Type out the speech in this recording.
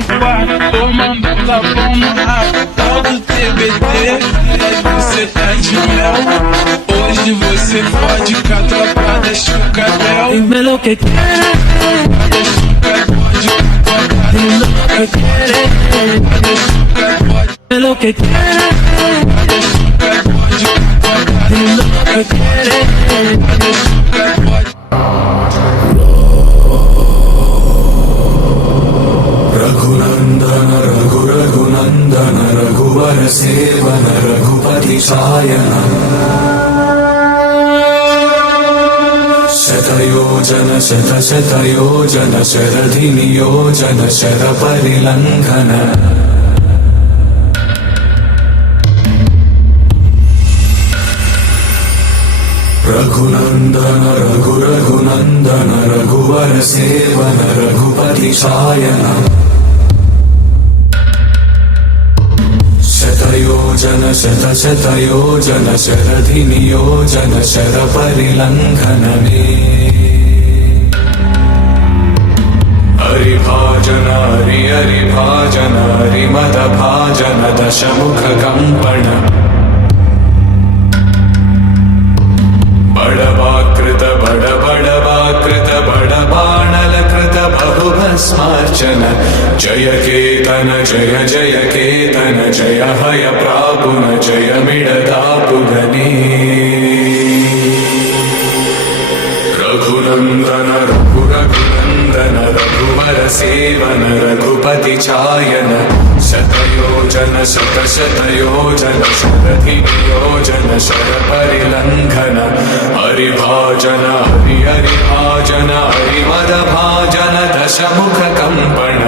no quarto, tomando lavão no rabo, tal do TBT, você tá de mel. Hoje você fode com a tropa da Chucabel. Dime lo que quieres, dime lo que quieres, dime lo que quieres, dime lo que quieres. Raghunandan Raghu Raghunandan रघुवर सेवन रघुपति सायन शतयोजन शत शतयोजन शरधि नियोजन शर परिलंघन रघुनंदन रघु रघुनंदन रघुवर सेवन रघुपति सायन शतयोजन शत शतयोजन शरधि नियोजन शर परिलंघन हरिभाजन हरि हरिभाजन हरिमद भाजन दशमुख कंपन बड़वाकृत बड़बाणल कृत बहुभस्मार्चन जय केतन जय जय केतन जय हय प्रापुन जय मिडदापुगनी रघुनंदन रघु रघुनंदन रघुवर सेवन रघुपति चायन शतयोजन शत शतयोजन शरधि नियोजन शर परिलंघन हरिभाजन हरि हरिभाजन हरिमद भाजन दशमुख कंपन